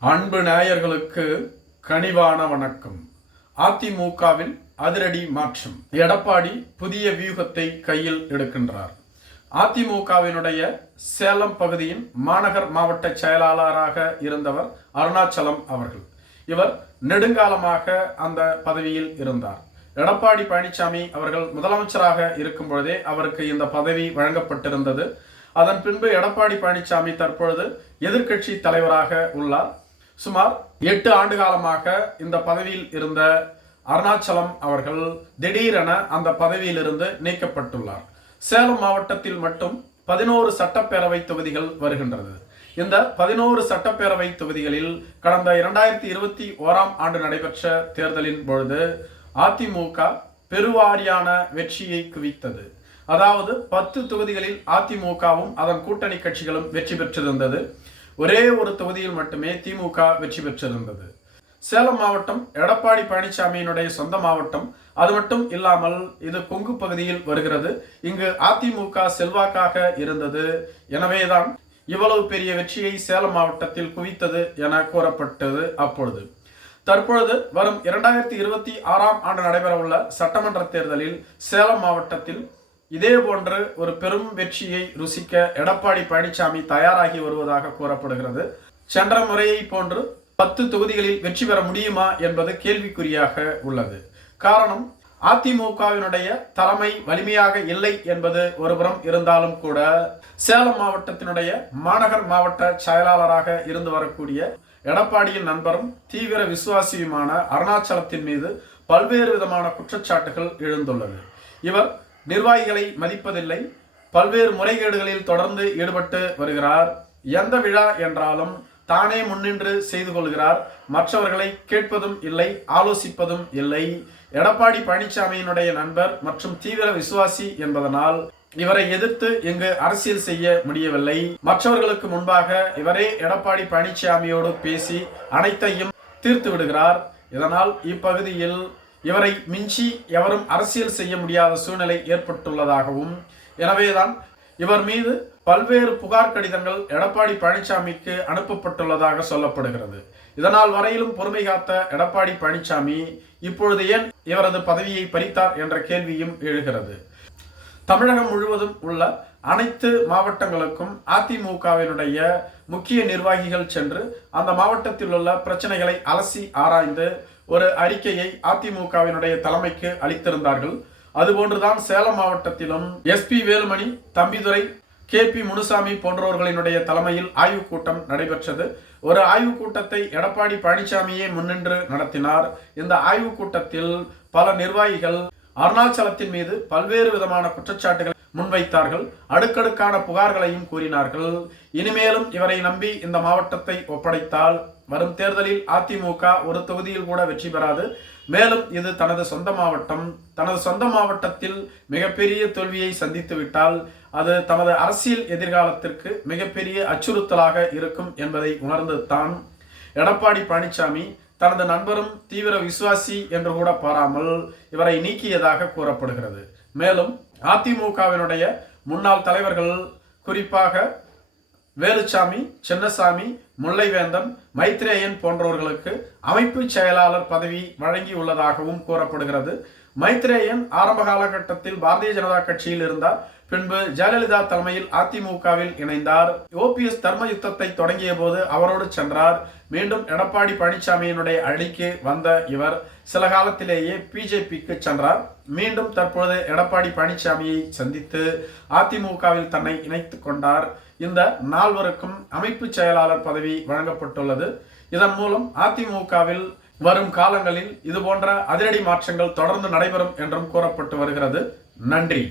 அன்பு நேயர்களுக்கு கனிவான வணக்கம். அதிமுகவில் அதிரடி மாற்றம். எடப்பாடி புதிய வியூகத்தை கையில் எடுக்கின்றார். அதிமுகவினுடைய சேலம் பகுதியின் மாநகர் மாவட்ட செயலாளராக இருந்தவர் அருணாச்சலம் அவர்கள். இவர் நெடுங்காலமாக அந்த பதவியில் இருந்தார். எடப்பாடி பழனிசாமி அவர்கள் முதலமைச்சராக இருக்கும் பொழுதே அவருக்கு இந்த பதவி வழங்கப்பட்டிருந்தது. அதன் பின்பு எடப்பாடி பழனிசாமி தற்பொழுது எதிர்க்கட்சி தலைவராக உள்ளார். சுமார் எட்டு ஆண்டு காலமாக இந்த பதவியில் இருந்த அருணாச்சலம் அவர்கள் திடீரென அந்த பதவியிலிருந்து நீக்கப்பட்டுள்ளார். சேலம் மாவட்டத்தில் மட்டும் பதினோரு சட்டப்பேரவை தொகுதிகள் வருகின்றது. இந்த பதினோரு சட்டப்பேரவை தொகுதிகளில் கடந்த இரண்டாயிரத்தி இருபத்தி ஓராம் ஆண்டு நடைபெற்ற தேர்தலின் பொழுது அதிமுக பெருவாரியான வெற்றியை குவித்தது. அதாவது பத்து தொகுதிகளில் அதிமுகவும் அதன் கூட்டணி கட்சிகளும் வெற்றி பெற்றிருந்தது. ஒரே ஒரு தொகுதியில் மட்டுமே திமுக வெற்றி பெற்றிருந்தது. சேலம் மாவட்டம் எடப்பாடி பழனிசாமியினுடைய சொந்த மாவட்டம். அது மட்டும் இல்லாமல் இது கொங்கு பகுதியில் வருகிறது. இங்கு அதிமுக செல்வாக்காக இருந்தது. எனவேதான் இவ்வளவு பெரிய வெற்றியை சேலம் மாவட்டத்தில் குவித்தது என கூறப்பட்டது அப்பொழுது. தற்பொழுது வரும் இரண்டாயிரத்தி இருபத்தி ஆறாம் ஆண்டு நடைபெறவுள்ள சட்டமன்ற தேர்தலில் சேலம் மாவட்டத்தில் இதே போன்று ஒரு பெரும் வெற்றியை ருசிக்க எடப்பாடி பழனிசாமி தயாராகி வருவதாக கூறப்படுகிறது. சென்ற முறையை போன்று பத்து தொகுதிகளில் வெற்றி பெற முடியுமா என்பது கேள்விக்குறியாக உள்ளது. காரணம் அதிமுகவினுடைய தலைமை வலிமையாக இல்லை என்பது ஒருபுறம் இருந்தாலும் கூட சேலம் மாவட்டத்தினுடைய மாநகர் மாவட்ட செயலாளராக இருந்து வரக்கூடிய எடப்பாடியின் நண்பரும் தீவிர விசுவாசியுமான அருணாச்சலத்தின் மீது பல்வேறு விதமான குற்றச்சாட்டுகள் எழுந்துள்ளது. இவர் நிர்வாகிகளை மதிப்பதில்லை. பல்வேறு முறைகேடுகளில் தொடர்ந்து ஈடுபட்டு வருகிறார். எந்த விழா என்றாலும் தானே முன்னின்று செய்து கொள்கிறார். மற்றவர்களை கேட்பதும் இல்லை ஆலோசிப்பதும் இல்லை. எடப்பாடி பழனிசாமியினுடைய நண்பர் மற்றும் தீவிர விசுவாசி என்பதனால் இவரை எதிர்த்து இங்கு அரசியல் செய்ய முடியவில்லை. மற்றவர்களுக்கு முன்பாக இவரே எடப்பாடி பழனிசாமியோடு பேசி அனைத்தையும் தீர்த்து விடுகிறார். இதனால் இப்பகுதியில் இவரை மிஞ்சி எவரும் அரசியல் செய்ய முடியாத சூழ்நிலை ஏற்பட்டுள்ளதாகவும் எனவேதான் இவர் மீது பல்வேறு புகார் கடிதங்கள் எடப்பாடி பழனிசாமிக்கு அனுப்பப்பட்டுள்ளதாக சொல்லப்படுகிறது. இதனால் வரையிலும் பொறுமை காத்த எடப்பாடி பழனிசாமி இப்பொழுது ஏன் இவரது பதவியை பறித்தார் என்ற கேள்வியும் எழுகிறது. தமிழகம் முழுவதும் உள்ள அனைத்து மாவட்டங்களுக்கும் அதிமுகவினுடைய முக்கிய நிர்வாகிகள் சென்று அந்த மாவட்டத்தில் உள்ள பிரச்சனைகளை அலசி ஆராய்ந்து ஒரு அறிக்கையை அதிமுகவினுடைய தலைமைக்கு அளித்திருந்தார்கள். அதுபோன்றுதான் சேலம் மாவட்டத்திலும் S P Velumani Thambidurai K P Munusamy போன்றவர்களினுடைய தலைமையில் ஆய்வுக் கூட்டம் நடைபெற்றது. ஒரு ஆய்வுக் கூட்டத்தை எடப்பாடி பழனிசாமியே முன்னின்று நடத்தினார். இந்த ஆய்வுக் கூட்டத்தில் பல நிர்வாகிகள் அருணாச்சலத்தின் மீது பல்வேறு விதமான குற்றச்சாட்டுகள் முன்வைத்தார்கள். அடுக்கடுக்கான புகார்களையும் கூறினார்கள். இனிமேலும் இவரை நம்பி இந்த மாவட்டத்தை ஒப்படைத்தால் வரும் தேர்தலில் அதிமுக ஒரு தொகுதியில் கூட வெற்றி பெறாது. மேலும் இது தனது சொந்த மாவட்டம். தனது சொந்த மாவட்டத்தில் மிகப்பெரிய தோல்வியை சந்தித்துவிட்டால் அது தமது அரசியல் எதிர்காலத்திற்கு மிகப்பெரிய அச்சுறுத்தலாக இருக்கும் என்பதை உணர்ந்து தான் எடப்பாடி பழனிசாமி தனது நண்பரும் தீவிர விசுவாசி என்று கூட பாராமல் இவரை நீக்கியதாக கூறப்படுகிறது. மேலும் அதிமுகவினுடைய முன்னாள் தலைவர்கள் குறிப்பாக வேலுச்சாமி சின்னசாமி முல்லைவேந்தன் மைத்ரேயன் போன்றவர்களுக்கு அமைப்பு செயலாளர் பதவி வழங்கி உள்ளதாகவும் கூறப்படுகிறது. மைத்ரேயன் ஆரம்ப காலகட்டத்தில் பாரதிய ஜனதா கட்சியில் இருந்தார். பின்பு ஜெயலலிதா தலைமையில் அதிமுகவில் இணைந்தார். ஓபிஎஸ் தர்ம யுத்தத்தை தொடங்கிய போது அவரோடு சென்றார். மீண்டும் எடப்பாடி பழனிசாமியினுடைய அழிக்கு வந்த இவர். சில காலத்திலேயே பிஜேபிக்கு சென்றார். மீண்டும் தற்பொழுது எடப்பாடி பழனிசாமியை சந்தித்து அதிமுகவில் தன்னை இணைத்து கொண்டார். இந்த நால்வருக்கும் அமைப்பு செயலாளர் பதவி வழங்கப்பட்டுள்ளது. இதன் மூலம் அதிமுகவில் வரும் காலங்களில் இதுபோன்ற அதிரடி மாற்றங்கள் தொடர்ந்து நடைபெறும் என்றும் கூறப்பட்டு வருகிறது. நன்றி.